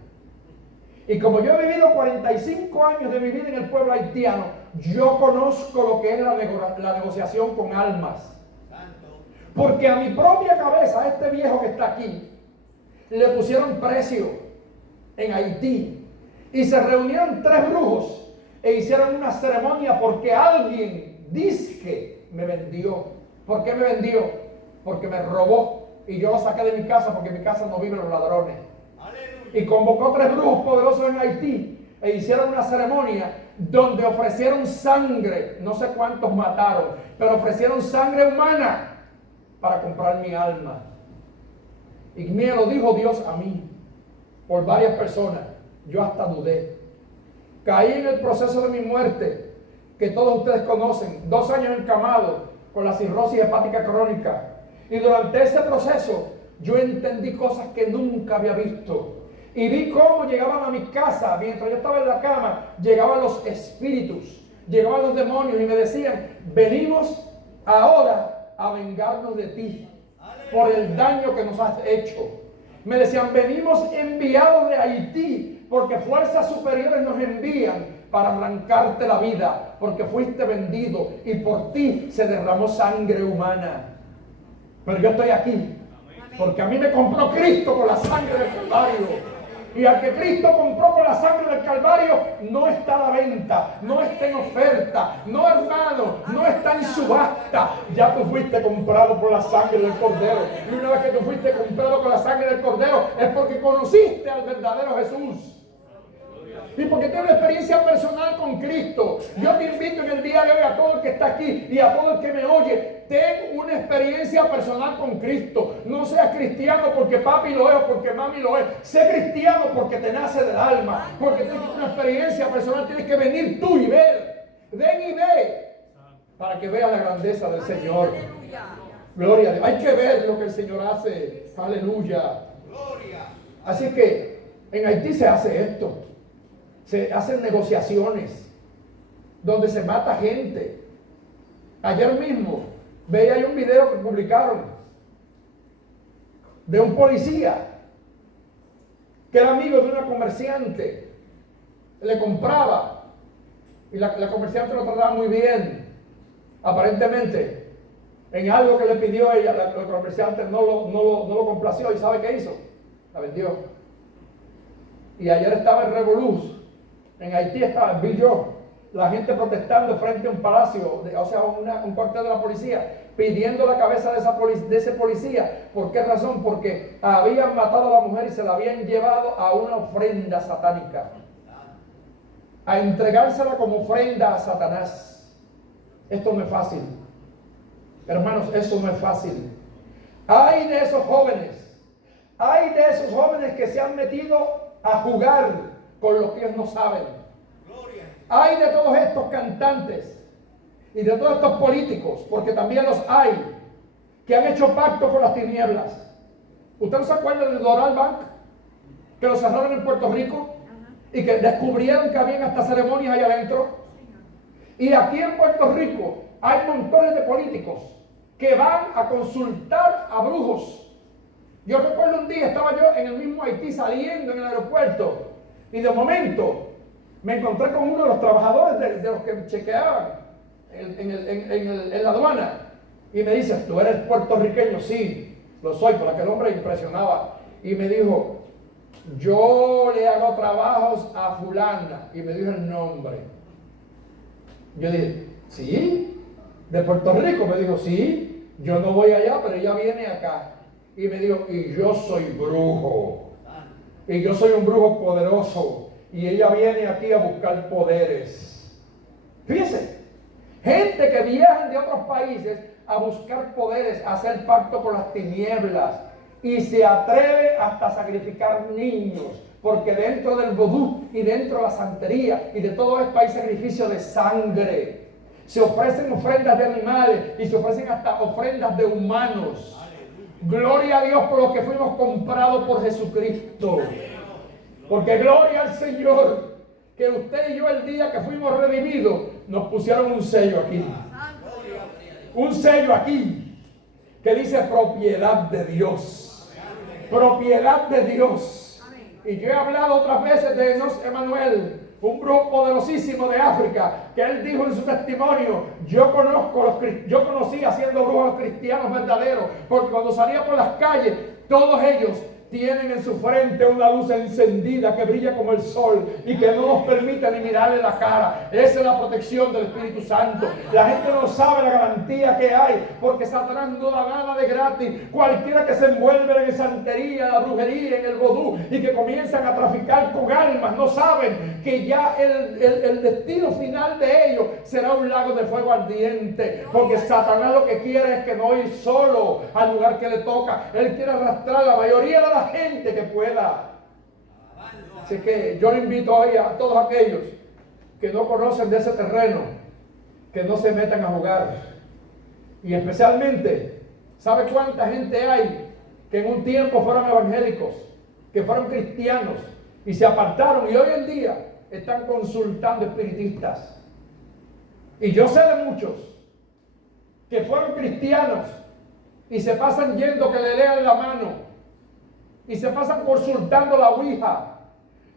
Y como yo he vivido 45 años de mi vida en el pueblo haitiano, yo conozco lo que es la negociación con almas. Porque a mi propia cabeza, a este viejo que está aquí, le pusieron precio en Haití. Y se reunieron 3 brujos e hicieron una ceremonia porque alguien dizque me vendió. ¿Por qué me vendió? Porque me robó. Y yo lo saqué de mi casa porque en mi casa no viven los ladrones. ¡Aleluya! Y convocó 3 brujos poderosos en Haití e hicieron una ceremonia donde ofrecieron sangre. No sé cuántos mataron, pero ofrecieron sangre humana para comprar mi alma. Y me lo dijo Dios a mí por varias personas. Yo hasta dudé. Caí en el proceso de mi muerte, que todos ustedes conocen, 2 años encamado con la cirrosis hepática crónica. Y durante ese proceso yo entendí cosas que nunca había visto. Y vi cómo llegaban a mi casa, mientras yo estaba en la cama, llegaban los espíritus, llegaban los demonios y me decían: venimos ahora a vengarnos de ti por el daño que nos has hecho. Me decían: venimos enviados de Haití porque fuerzas superiores nos envían para arrancarte la vida, porque fuiste vendido y por ti se derramó sangre humana. Pero yo estoy aquí porque a mí me compró Cristo con la sangre del Calvario. Y al que Cristo compró con la sangre del Calvario no está a la venta, no está en oferta, no, hermano, no está en subasta. Ya tú fuiste comprado por la sangre del Cordero. Y una vez que tú fuiste comprado con la sangre del Cordero es porque conociste al verdadero Jesús. Y porque tienes una experiencia personal con Cristo. Yo te invito en el día de hoy a todo el que está aquí y a todo el que me oye: ten una experiencia personal con Cristo. No seas cristiano porque papi lo es o porque mami lo es. Sé cristiano porque te nace del alma, porque tienes una experiencia personal. Tienes que venir tú y ver. Ven y ve para que veas la grandeza del Señor. Gloria a Dios. Hay que ver lo que el Señor hace. Aleluya. Así que en Haití se hace esto. Se hacen negociaciones donde se mata gente. Ayer mismo veía un video que publicaron de un policía que era amigo de una comerciante. Le compraba y la comerciante lo trataba muy bien, aparentemente, en algo que le pidió ella. La comerciante no lo complació y ¿sabe qué hizo? La vendió. Y ayer estaba en Revoluz. En Haití vi yo la gente protestando frente a un palacio, un cuartel de la policía, pidiendo la cabeza de ese policía. ¿Por qué razón? Porque habían matado a la mujer y se la habían llevado a una ofrenda satánica, a entregársela como ofrenda a Satanás. Esto no es fácil, hermanos, eso no es fácil. Hay de esos jóvenes que se han metido a jugar con lo que ellos no saben. Hay de todos estos cantantes y de todos estos políticos, porque también los hay, que han hecho pacto con las tinieblas. ¿Usted no se acuerda de Doral Bank? Que lo cerraron en Puerto Rico y que descubrieron que habían hasta ceremonias allá adentro. Y aquí en Puerto Rico hay montones de políticos que van a consultar a brujos. Yo recuerdo un día, estaba yo en el mismo Haití saliendo en el aeropuerto. Y de momento me encontré con uno de los trabajadores de los que chequeaban en la aduana. Y me dice: ¿tú eres puertorriqueño? Sí, lo soy, por aquel hombre impresionaba. Y me dijo: yo le hago trabajos a fulana. Y me dijo el nombre. Yo dije: ¿sí? ¿De Puerto Rico? Me dijo: sí, yo no voy allá, pero ella viene acá. Y me dijo: y yo soy brujo. Y yo soy un brujo poderoso. Y ella viene aquí a buscar poderes. Fíjense, gente que viaja de otros países a buscar poderes, a hacer pacto con las tinieblas. Y se atreve hasta a sacrificar niños. Porque dentro del vodú y dentro de la santería y de todo esto hay sacrificio de sangre. Se ofrecen ofrendas de animales y se ofrecen hasta ofrendas de humanos. Gloria a Dios por los que fuimos comprados por Jesucristo. Porque gloria al Señor, que usted y yo el día que fuimos redimidos, nos pusieron un sello aquí. Un sello aquí, que dice propiedad de Dios. Propiedad de Dios. Y yo he hablado otras veces de Enos Emanuel, un brujo poderosísimo de África, que él dijo en su testimonio: yo conocí haciendo brujos a los cristianos verdaderos, porque cuando salía por las calles, todos ellos tienen en su frente una luz encendida que brilla como el sol y que no nos permite ni mirarle la cara. Esa es la protección del Espíritu Santo. La gente no sabe la garantía que hay, porque Satanás no da nada de gratis. Cualquiera que se envuelve en la santería, en la brujería, en el vodú y que comienzan a traficar con almas, no saben que ya el destino final de ellos será un lago de fuego ardiente, porque Satanás lo que quiere es que no ir solo al lugar que le toca. Él quiere arrastrar a la mayoría de la gente que pueda. Así que yo le invito hoy a todos aquellos que no conocen de ese terreno, que no se metan a jugar. Y especialmente, ¿sabe cuánta gente hay que en un tiempo fueron evangélicos, que fueron cristianos y se apartaron y hoy en día están consultando espiritistas? Y yo sé de muchos que fueron cristianos y se pasan yendo que le lean la mano y se pasan consultando la ouija.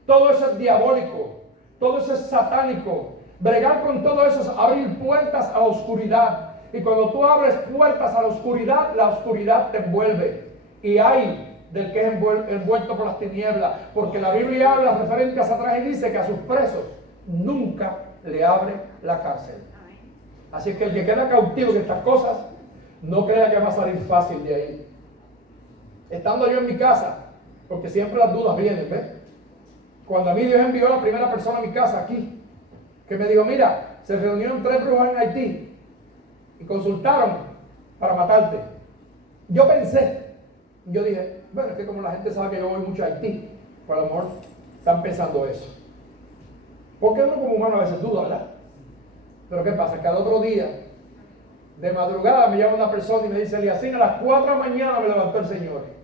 Todo eso es diabólico, todo eso es satánico. Bregar con todo eso es abrir puertas a la oscuridad, y cuando tú abres puertas a la oscuridad te envuelve, y hay del que es envuelto por las tinieblas, porque la Biblia habla referente a Satanás y dice que a sus presos nunca le abre la cárcel. Así que el que queda cautivo de estas cosas, no crea que va a salir fácil de ahí. Estando yo en mi casa, porque siempre las dudas vienen, ¿ves? Cuando a mí Dios envió a la primera persona a mi casa aquí, que me dijo: mira, se reunieron 3 brujas en Haití y consultaron para matarte. Yo pensé, yo dije, bueno, es que como la gente sabe que yo voy mucho a Haití, pues a lo mejor están pensando eso. Porque uno como humano a veces duda, ¿verdad? Pero ¿qué pasa? Que al otro día, de madrugada, me llama una persona y me dice: Eliacín, a las 4 de la mañana me levantó el Señor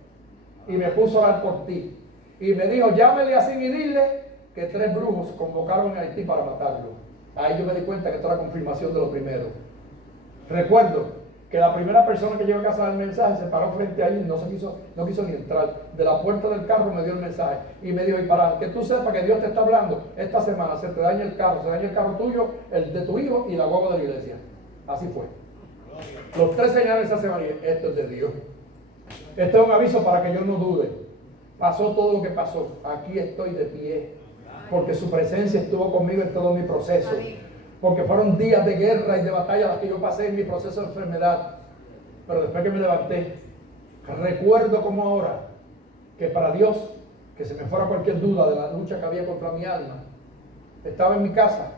y me puso a orar por ti. Y me dijo: llámele así y dile que 3 brujos convocaron en Haití para matarlo. Ahí yo me di cuenta que esto era confirmación de lo primero. Recuerdo que la primera persona que llegó a casa del mensaje se paró frente a él y no quiso ni entrar. De la puerta del carro me dio el mensaje y me dijo: y para que tú sepas que Dios te está hablando, esta semana se te daña el carro, se daña el carro tuyo, el de tu hijo y la guagua de la iglesia. Así fue. Los 3 señales esa semana, y esto es de Dios. Esto es un aviso para que yo no dude. Pasó todo lo que pasó. Aquí estoy de pie, porque su presencia estuvo conmigo en todo mi proceso. Porque fueron días de guerra y de batalla las que yo pasé en mi proceso de enfermedad. Pero después que me levanté, recuerdo como ahora que para Dios, que se me fuera cualquier duda de la lucha que había contra mi alma, estaba en mi casa,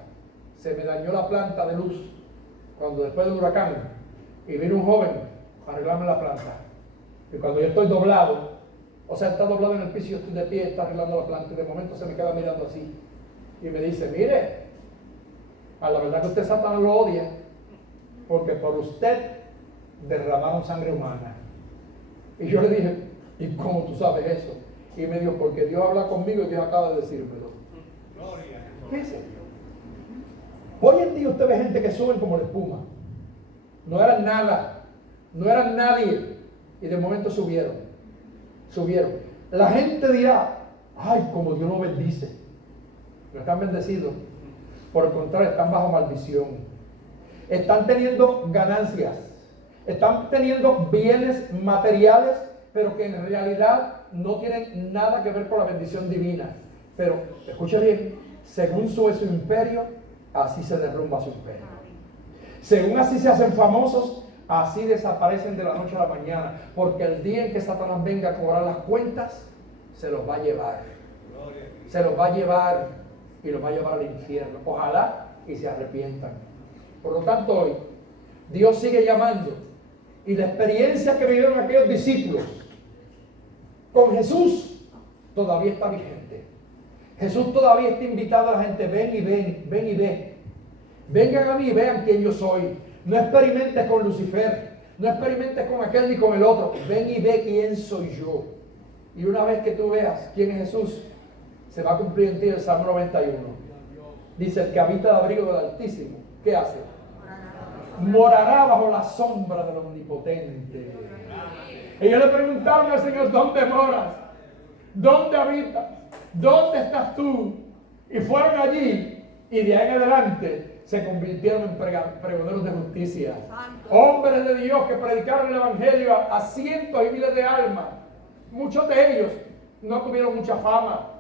se me dañó la planta de luz cuando después del huracán, y vino un joven a arreglarme la planta. Y cuando yo estoy doblado, o sea, está doblado en el piso y yo estoy de pie, está arreglando la planta, y de momento se me queda mirando así y me dice: mire, a la verdad que usted, Satanás, lo odia, porque por usted derramaron sangre humana. Y yo le dije: ¿y cómo tú sabes eso? Y me dijo: porque Dios habla conmigo y Dios acaba de decírmelo. ¿Qué es eso? Hoy en día usted ve gente que suben como la espuma. No eran nada, no eran nadie, y de momento subieron. La gente dirá: ay, como Dios no bendice. No están bendecidos. Por el contrario, están bajo maldición. Están teniendo ganancias, están teniendo bienes materiales, pero que en realidad no tienen nada que ver con la bendición divina. Pero, escuche bien, según sube su imperio, así se derrumba su imperio. Según así se hacen famosos, así desaparecen de la noche a la mañana, porque el día en que Satanás venga a cobrar las cuentas, se los va a llevar. Se los va a llevar y los va a llevar al infierno. Ojalá y se arrepientan. Por lo tanto, hoy Dios sigue llamando, y la experiencia que vivieron aquellos discípulos con Jesús todavía está vigente. Jesús todavía está invitando a la gente: ven y ven. Vengan a mí y vean quién yo soy. No experimentes con Lucifer, no experimentes con aquel ni con el otro. Ven y ve quién soy yo. Y una vez que tú veas quién es Jesús, se va a cumplir en ti el Salmo 91. Dice, el que habita el abrigo del Altísimo, ¿qué hace? Morará bajo la sombra del Omnipotente. Ellos le preguntaron al Señor, ¿dónde moras? ¿Dónde habitas? ¿Dónde estás tú? Y fueron allí, y de ahí en adelante se convirtieron en pregoneros de justicia. Hombres de Dios que predicaron el Evangelio a cientos y miles de almas. Muchos de ellos no tuvieron mucha fama,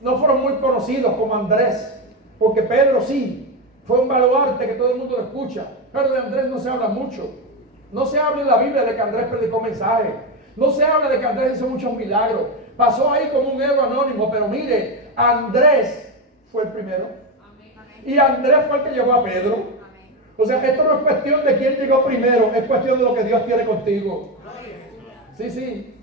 no fueron muy conocidos como Andrés, porque Pedro sí, fue un baluarte que todo el mundo lo escucha, pero de Andrés no se habla mucho. No se habla en la Biblia de que Andrés predicó mensajes, no se habla de que Andrés hizo muchos milagros, pasó ahí como un héroe anónimo, pero mire, Andrés fue el primero, y Andrés fue el que llevó a Pedro. O sea, esto no es cuestión de quién llegó primero, es cuestión de lo que Dios tiene contigo. Sí, sí.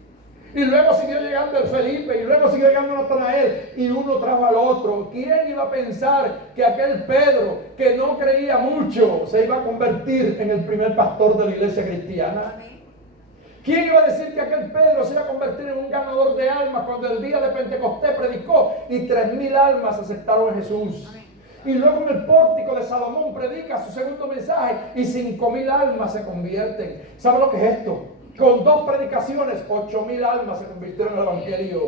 Y luego siguió llegando el Felipe, y luego siguió llegando Natanael, y uno trajo al otro. ¿Quién iba a pensar que aquel Pedro, que no creía mucho, se iba a convertir en el primer pastor de la iglesia cristiana? ¿Quién iba a decir que aquel Pedro se iba a convertir en un ganador de almas cuando el día de Pentecostés predicó y 3,000 almas aceptaron a Jesús? Y luego en el pórtico de Salomón predica su segundo mensaje y 5,000 almas se convierten. ¿Sabe lo que es esto? Con 2 predicaciones, 8,000 almas se convirtieron en el Evangelio.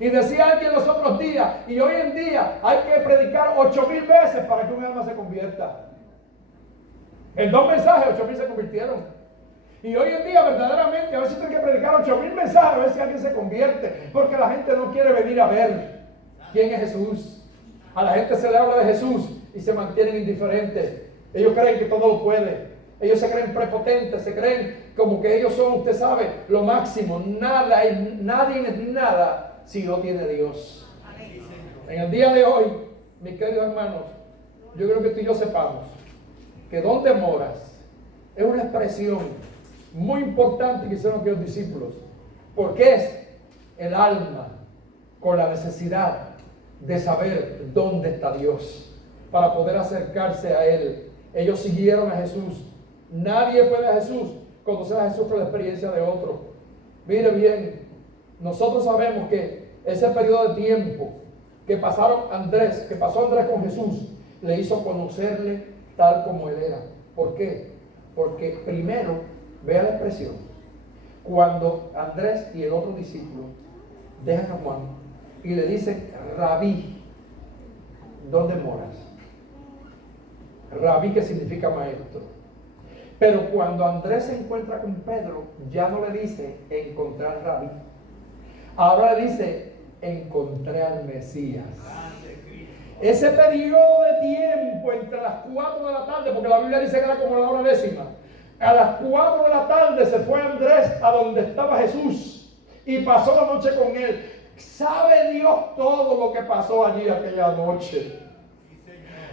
Y decía alguien los otros días, y hoy en día hay que predicar 8,000 veces para que un alma se convierta. En 2 mensajes, 8,000 se convirtieron. Y hoy en día verdaderamente a veces tienen que predicar 8,000 mensajes a ver si alguien se convierte, porque la gente no quiere venir a ver quién es Jesús. A la gente se le habla de Jesús y se mantienen indiferentes. Ellos creen que todo lo puede. Ellos se creen prepotentes, se creen como que ellos son, usted sabe, lo máximo. Nadie es nada si no tiene Dios. En el día de hoy, mis queridos hermanos, yo creo que tú y yo sepamos que donde moras es una expresión muy importante que hicieron aquellos discípulos, porque es el alma con la necesidad de saber dónde está Dios para poder acercarse a Él. Ellos siguieron a Jesús. Nadie puede a Jesús conocer a Jesús por la experiencia de otro. Mire bien, nosotros sabemos que ese periodo de tiempo que pasó Andrés con Jesús, le hizo conocerle tal como Él era. ¿Por qué? Porque primero, vea la expresión, cuando Andrés y el otro discípulo dejan a Juan y le dicen, Rabí, ¿dónde moras? Rabí, que significa maestro. Pero cuando Andrés se encuentra con Pedro, ya no le dice encontrar Rabí. Ahora le dice encontré al Mesías. Ese periodo de tiempo entre las 4 de la tarde, porque la Biblia dice que era como la hora 10:00, a las 4 de la tarde se fue Andrés a donde estaba Jesús y pasó la noche con él. ¿Sabe Dios todo lo que pasó allí aquella noche?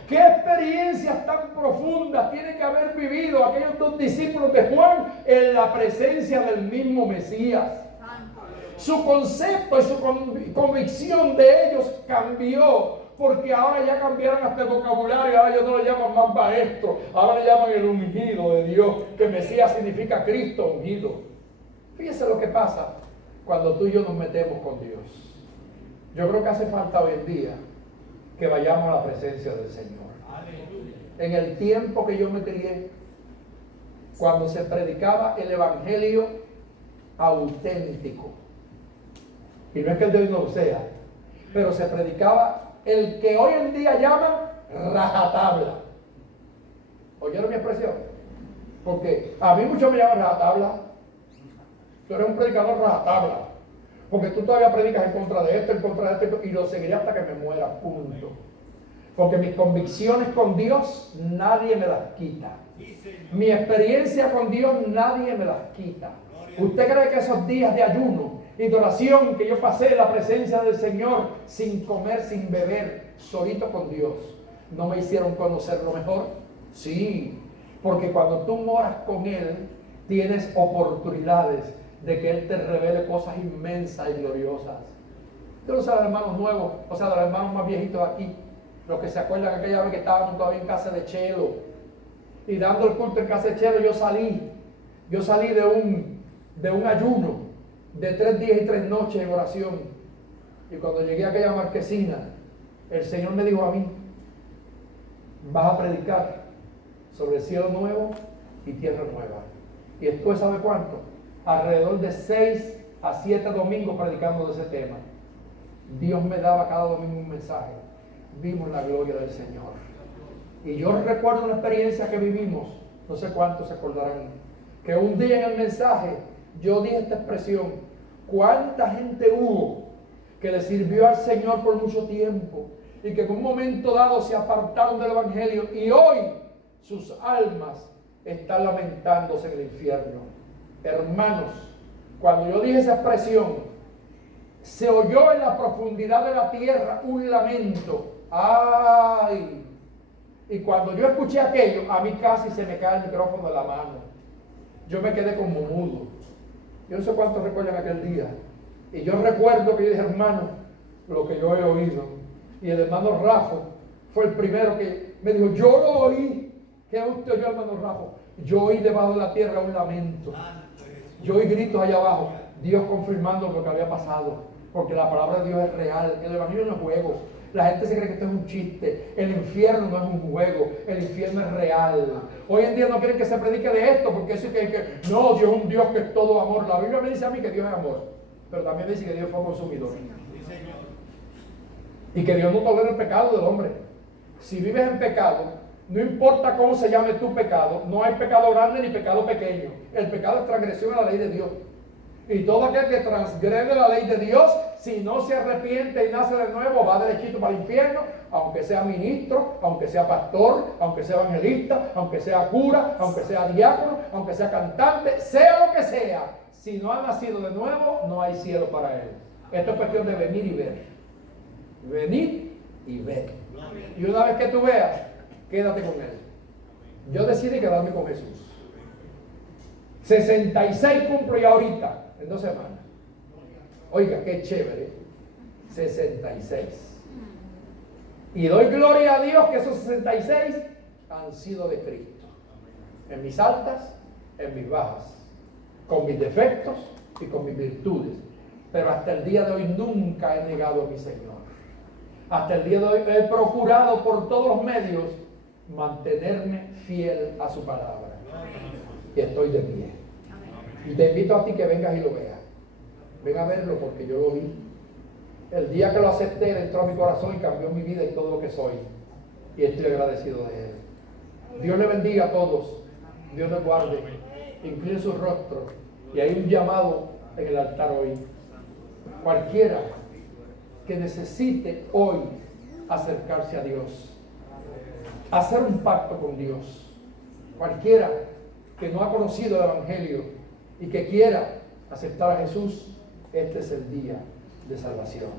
¿Qué experiencias tan profundas tienen que haber vivido aquellos 2 discípulos de Juan en la presencia del mismo Mesías? Su concepto y su convicción de ellos cambió, porque ahora ya cambiaron hasta el vocabulario. Ahora ellos no lo llaman más maestro, ahora le llaman el ungido de Dios, que Mesías significa Cristo ungido. Fíjese lo que pasa cuando tú y yo nos metemos con Dios. Yo creo que hace falta hoy en día que vayamos a la presencia del Señor. En el tiempo que yo me crié, cuando se predicaba el evangelio auténtico, y no es que el de hoy no lo sea, pero se predicaba el que hoy en día llaman rajatabla. ¿Oyeron mi expresión? Porque a mí muchos me llaman rajatabla. Tú eres un predicador rajatabla, porque tú todavía predicas en contra de esto, y lo seguiré hasta que me muera, punto. Porque mis convicciones con Dios nadie me las quita. Mi experiencia con Dios nadie me las quita. ¿Usted cree que esos días de ayuno y de oración que yo pasé en la presencia del Señor, sin comer, sin beber, solito con Dios, no me hicieron conocerlo mejor? Sí, porque cuando tú moras con Él, tienes oportunidades de que Él te revele cosas inmensas y gloriosas. Yo no sé, los hermanos nuevos, o sea, los hermanos más viejitos aquí, los que se acuerdan aquella vez que estábamos todavía en casa de Chelo, y dando el culto en casa de Chelo, yo salí de un ayuno de 3 días y 3 noches en oración, Y cuando llegué a aquella marquesina, el Señor me dijo a mí: vas a predicar sobre el cielo nuevo y tierra nueva. Y después, ¿sabe cuánto? Alrededor de 6 a 7 domingos predicando de ese tema. Dios me daba cada domingo un mensaje. Vimos la gloria del Señor. Y yo recuerdo una experiencia que vivimos, no sé cuántos se acordarán, que un día en el mensaje yo dije esta expresión: ¿cuánta gente hubo que le sirvió al Señor por mucho tiempo y que en un momento dado se apartaron del Evangelio y hoy sus almas están lamentándose en el infierno? Hermanos, cuando yo dije esa expresión, se oyó en la profundidad de la tierra un lamento. ¡Ay! Y cuando yo escuché aquello, a mí casi se me cae el micrófono de la mano. Yo me quedé como mudo. Yo no sé cuántos recuerdan aquel día. Y yo recuerdo que yo dije: hermano, lo que yo he oído. Y el hermano Rafa fue el primero que me dijo: yo lo oí. ¿Qué usted oyó, hermano Rafa? Yo oí debajo de la tierra un lamento. Yo oí gritos allá abajo. Dios confirmando lo que había pasado. Porque la palabra de Dios es real. El evangelio no es juego. La gente se cree que esto es un chiste. El infierno no es un juego. El infierno es real. Hoy en día no quieren que se predique de esto, porque eso es que no, Dios es un Dios que es todo amor. La Biblia me dice a mí que Dios es amor, pero también dice que Dios fue consumidor. Y que Dios no tolera el pecado del hombre. Si vives en pecado, no importa cómo se llame tu pecado, no hay pecado grande ni pecado pequeño. El pecado es transgresión a la ley de Dios. Y todo aquel que transgrede la ley de Dios, si no se arrepiente y nace de nuevo, va derechito para el infierno, aunque sea ministro, aunque sea pastor, aunque sea evangelista, aunque sea cura, aunque sea diácono, aunque sea cantante, sea lo que sea. Si no ha nacido de nuevo, no hay cielo para él. Esto es cuestión de venir y ver. Venir y ver. Y una vez que tú veas, quédate con él. Yo decidí quedarme con Jesús. 66 cumplo ya ahorita, en 2 semanas. Oiga, qué chévere. 66. Y doy gloria a Dios que esos 66 han sido de Cristo. En mis altas, en mis bajas, con mis defectos y con mis virtudes. Pero hasta el día de hoy nunca he negado a mi Señor. Hasta el día de hoy he procurado por todos los medios mantenerme fiel a su palabra. Y estoy de pie. Y te invito a ti que vengas y lo veas. Ven a verlo porque yo lo vi. El día que lo acepté, él entró a mi corazón y cambió mi vida y todo lo que soy. Y estoy agradecido de él. Dios le bendiga a todos. Dios le guarde. Incline su rostro. Y hay un llamado en el altar hoy. Cualquiera que necesite hoy acercarse a Dios, hacer un pacto con Dios. Cualquiera que no ha conocido el Evangelio y que quiera aceptar a Jesús, este es el día de salvación.